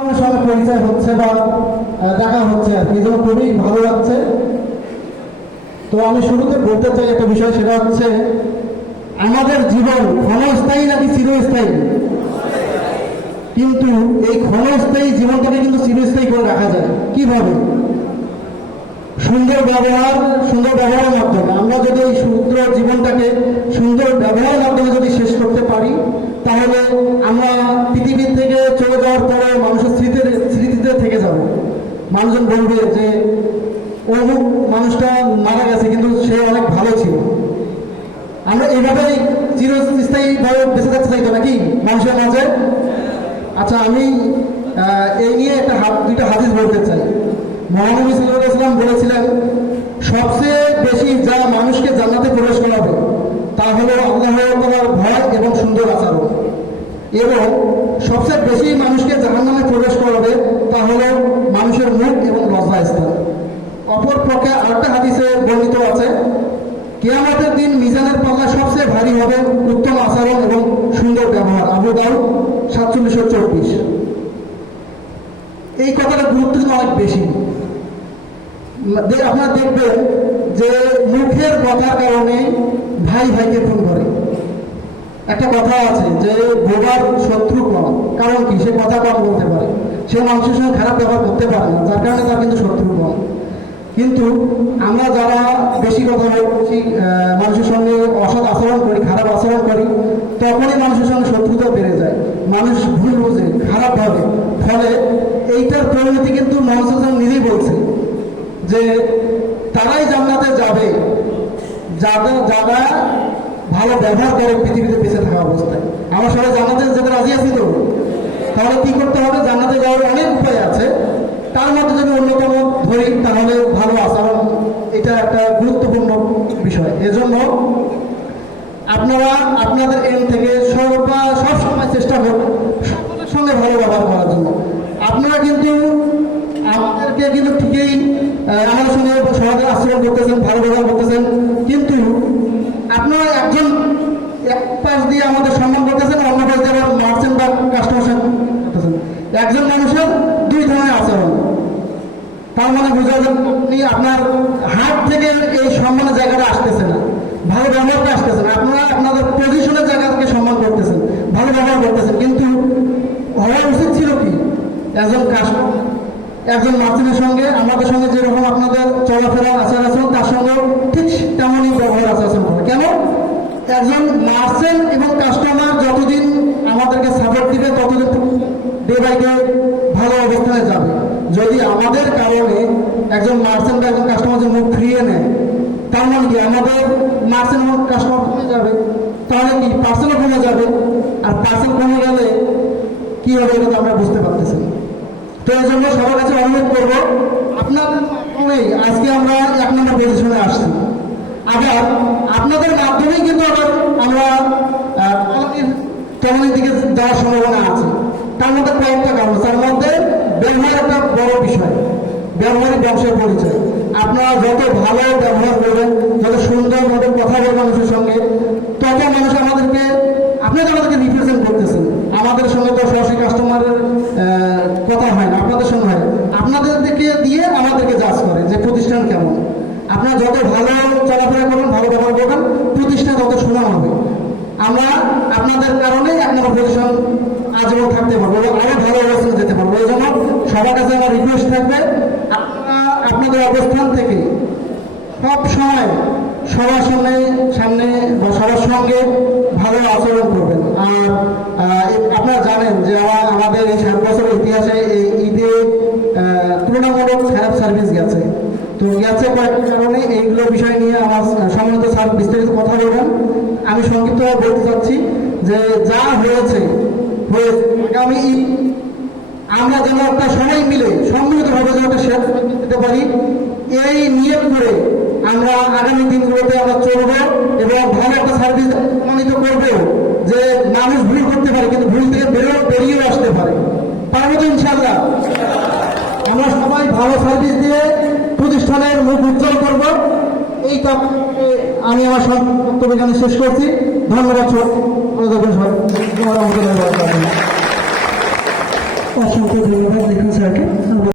আমার সঙ্গে পরিচয় হচ্ছে বা দেখা হচ্ছে আর কি, এই জন্য খুবই ভালো লাগছে। তো আমি শুরুতে বলতে চাই একটা বিষয়, সেটা হচ্ছে আমাদের জীবন ক্ষণস্থায়ী নাকি চিরস্থায়ী? কিন্তু এই ক্ষণস্থায়ী জীবনটাকে কিন্তু চিরস্থায়ী করে রাখা যায় কিভাবে? সুন্দর ব্যবহারের মাধ্যমে। আমরা যদি এই সুন্দর জীবনটাকে সুন্দর ব্যবহারের মাধ্যমে যদি শেষ করতে পারি, তাহলে আমরা পৃথিবী থেকে চলে যাওয়ার পরে মানুষের স্মৃতিতে থেকে যাব। মানুষজন বলবে যে অমুক মানুষটা মারা গেছে কিন্তু সে অনেক ভালো ছিল। আমরা এইভাবেই চিরস্থায়ীভাবে বেঁচে থাকতে চাইতো নাকি মানুষের মাঝে? আচ্ছা, আমি এই নিয়ে দুইটা হাদিস বলতে চাই। মহানবী সাল্লাল্লাহু আলাইহি ওয়াসাল্লাম বলেছিলেন, সবচেয়ে বেশি যা মানুষকে জান্নাতে প্রবেশ করাবে তা হলো আল্লাহ তাআলার ভয় এবং সুন্দর আচরণ, এবং সবচেয়ে বেশি মানুষকে জাহান্নামে প্রবেশ করাবে তা হলো মানুষের মুখ এবং লজ্জাস্থান। অপর পক্ষে আরেকটা হাদিসে বর্ণিত আছে, কিয়ামতের দিন মিজানের পাল্লা সবচেয়ে ভারী হবে উত্তম আচরণ এবং সুন্দর ব্যবহার। আবু দাউদ 4724। এই কথাটা গুরুত্ব কিন্তু অনেক বেশি। আপনারা দেখবেন যে মুখের কথার কারণে ভাই ভাইকে খুন করে। একটা কথা আছে যে বোবার শত্রু কম। কারণ কি? সে কথা কম বলতে পারে, সে মানুষের সঙ্গে খারাপ ব্যবহার করতে পারে না, যার কারণে তার কিন্তু শত্রু কম। কিন্তু আমরা যারা বেশি কথা বলছি, মানুষের সঙ্গে অসৎ আচরণ করি, খারাপ আচরণ করি, তখনই মানুষের সঙ্গে শত্রুতা বেড়ে যায়। মানুষ ভুল বুঝে, খারাপ ভাবে। ফলে এইটার পরিণতি কিন্তু মহান নিজেই বলছে যে তারাই জান্নাতে যাবে যারা ভালো ব্যবহার করে পৃথিবীতে বেঁচে থাকা অবস্থায়। আমরা সবাই জান্নাতে যেতে রাজি আছি তো? তাহলে কি করতে হবে? জান্নাতে যাওয়ার অনেক উপায় আছে, তার মধ্যে যদি অন্যতম ধরি তাহলে ভালো আচরণ। এটা একটা গুরুত্বপূর্ণ বিষয়। এজন্য আপনারা আপনাদের এম থেকে সবসময় চেষ্টা করবেন সকলের সঙ্গে ভালো ব্যবহার করার জন্য। আপনারা কিন্তু আমাদেরকে কিন্তু ঠিকই আমাদের সঙ্গে সহজে আচরণ করতেছেন, ভালো ব্যবহার করতেছেন, কিন্তু আপনারা এক পাশ দিয়ে আমাদের সম্মান করতেছেন, অন্য পাশ দিয়ে আবার মারছেন বা কাস্টমার করতেছেন। একজন মানুষের দুই ধরনের আচরণ। তার মানে বোঝা যায় আপনি আপনার হাত থেকে এই সম্মানের জায়গাটা আসতেছে না, ভালো ব্যবহারটা আসতেছে না। আপনারা আপনাদের পজিশনের জায়গা থেকে সম্মান করতেছেন, ভালো ব্যবহার করতেছেন, কিন্তু হওয়া উচিত ছিল কি একজন মার্চেন্টের সঙ্গে আমাদের সঙ্গে যেরকম আপনাদের চলাফেরা আচার আচরণ, তার সঙ্গে ঠিক তেমনই ব্যবহার আচার আচরণ করে। কেন? একজন মার্চেন্ট এবং কাস্টমার যতদিন আমাদেরকে সাপোর্ট দিবে ততদিন ডে বাই ডে ভালো অবস্থানে যাবে। যদি আমাদের কারণে একজন মার্চেন্ট বা একজন কাস্টমার যে মুখ ফিরিয়ে নেয়, তার মানে কি আমাদের মার্চেন্ট এবং কাস্টমার কমে যাবে, তাহলে কি পার্সেলও কমে যাবে। আর পার্সেল কমে গেলে কি হবে এটা তো আমরা বুঝতে পারতেছি। তো এই জন্য সবার কাছে অনুরোধ করবো, আপনাদের মাধ্যমেই আজকে আমরা 1 নম্বর পজিশনে আসছি। আবার আপনাদের মাধ্যমেই কিন্তু আবার আমরা কলোনির দিকে যাওয়ার সম্ভাবনা আছে। তার মধ্যে কয়েকটা কারণ, তার মধ্যে ব্যবহার একটা বড় বিষয়। ব্যবহারই ব্যবসার পরিচয়। আপনারা যত ভালো ব্যবহার করবেন, যত সুন্দর মতো কথা বলবেন মানুষের সঙ্গে, তত মানুষ আমাদেরকে রিপ্রেজেন্ট করতেছেন। আমাদের সঙ্গে তো সরাসরি কাস্টমারের কথা হয় না, আপনাদের সঙ্গে হয়। আপনাদেরকে দিয়ে আমাদেরকে জাজ করে যে প্রতিষ্ঠান কেমন। আপনারা যত ভালো চলাফেরা করবেন, ভালো ব্যবহার করবেন, প্রতিষ্ঠান তত সুনাম হবে। আমরা আপনাদের কারণে 1 নম্বর পজিশন আজীবন থাকতে পারবো এবং আরো ভালো অবস্থানে যেতে পারবো। এই জন্য সবার কাছে আমার রিকোয়েস্ট থাকবে, আপনারা আপনাদের অবস্থান থেকে সব সময় সবার সামনে বা সবার সঙ্গে ভালো আচরণ করবেন। আর আপনারা জানেন যে আমাদের এই 7 বছরের ইতিহাসে এই ঈদে তুলনামূলক খারাপ সার্ভিস গেছে। তো গেছে কয়েকটি কারণে। এইগুলো বিষয় নিয়ে আমার সম্মানিত স্যার বিস্তারিত কথা বলবেন। আমি সংক্ষিপ্ত বলতে চাচ্ছি যে যা হয়েছে আগামী ঈদ আমরা যেন একটা সময় মিলে সম্মিলিতভাবে যেন একটা শেয়ার দিতে পারি, এই নিয়ত করে আমরা আগামী দিনগুলোতে আমরা চলবো এবং ভালো একটা সার্ভিস প্রমাণিত করবো যে মানুষ ভুল করতে পারে, কিন্তু ভুল থেকে বেরিয়েও আসতে পারে। পারবো তো ইনশাআল্লাহ? আমরা সবাই ভালো সার্ভিস দিয়ে প্রতিষ্ঠানের মুখ উজ্জ্বল করবো। এই কারণে আমি আমার বক্তব্য এখানে শেষ করছি। ধন্যবাদ সবাই। অসংখ্য ধন্যবাদ লিখন স্যারকে।